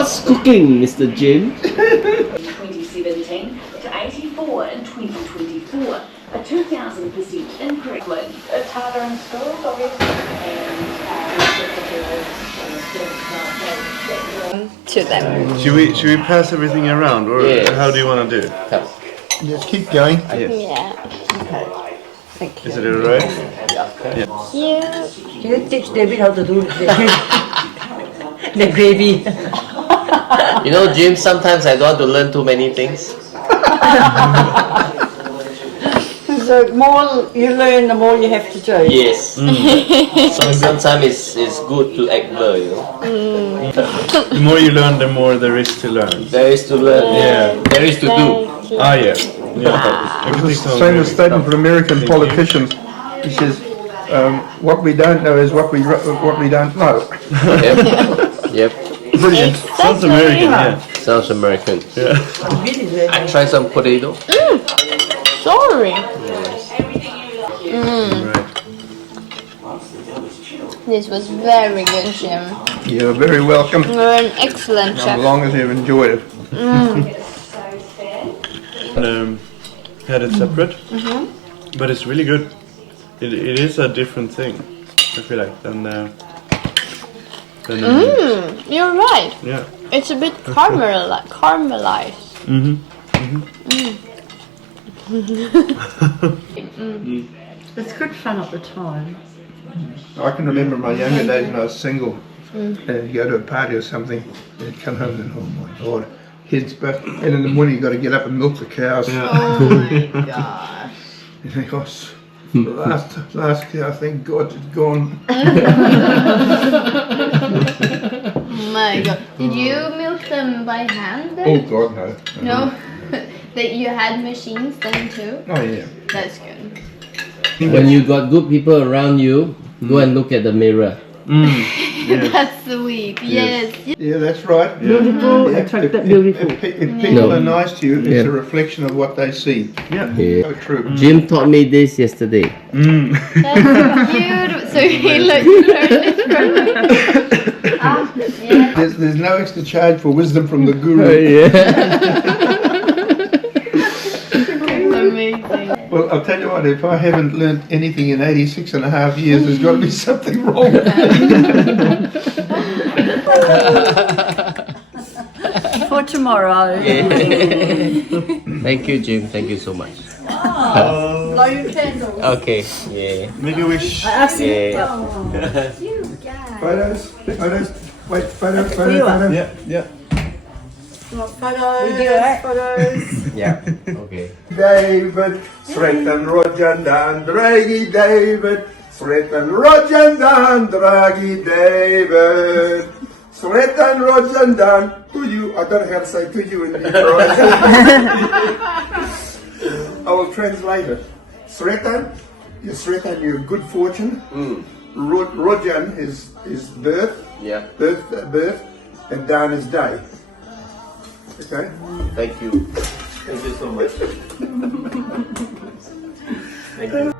What's cooking, Mr. Jim? 2017 to 84 in 2024, a 2,000% increase. It's harder in schools, obviously, and to them. Should we pass everything around, or how do you want to do it? Just keep going. Yeah. Okay. Thank you. Is it alright? Yeah. You teach David how to do the gravy. You know, Jim, sometimes I don't want to learn too many things. So the more you learn, the more you have to do. Yes. So sometimes it's good to act blur, you know. The more you learn, the more there is to learn. There is to learn. Yeah. There is to do. Ah, yeah. It's the same as statement for American politicians. He says, what we don't know is what we don't know. Yep. Yep. Brilliant. Sounds American, yeah. Sounds American. Yeah. I try some potato. Sorry. Right. This was very good, Jim. You're very welcome. You're an excellent As chef. long as you've enjoyed it. Had it separate, but it's really good. It is a different thing, I feel like, than You're right. yeah. It's a bit caramelized. It's good fun at the time. I can remember my younger days when I was single. You go to a party or something, you'd come home and, oh my God, kids, but and in the morning you got to get up and milk the cows. Oh my gosh. You think, oh, last cow, thank God it's gone. Oh my god. Did you milk them by hand then? Oh God, no. No? That you had machines then too? Oh yeah. That's good. When you got good people around you, go and look at the mirror. That's sweet. Yes. Yeah, that's right. Beautiful, Yeah, attract that beautiful. If people are nice to you, it's a reflection of what they see. Yeah. So true. Jim taught me this yesterday. That's beautiful. So he learned it from me. Yeah. There's no extra charge for wisdom from the guru. Amazing. Well, I'll tell you what, if I haven't learnt anything in 86 and a half years, there's got to be something wrong. For tomorrow. Thank you, Jim. Thank you so much. Blow your candles. Okay. Yeah. Make a wish. Yeah. Photos? Wait, photos? Yeah, yeah. Photos. Yeah. Okay. David, Sretan Rojandan, Draghi David, Sretan Rojandan, Draghi David, Sretan Rojandan, to you, I don't know how to say to you in Hebrew. I will translate it. Sretan, your good fortune. Rojan is birth, Yeah. birth, and Dan is day. Okay? Thank you. Thank you so much. Thank you.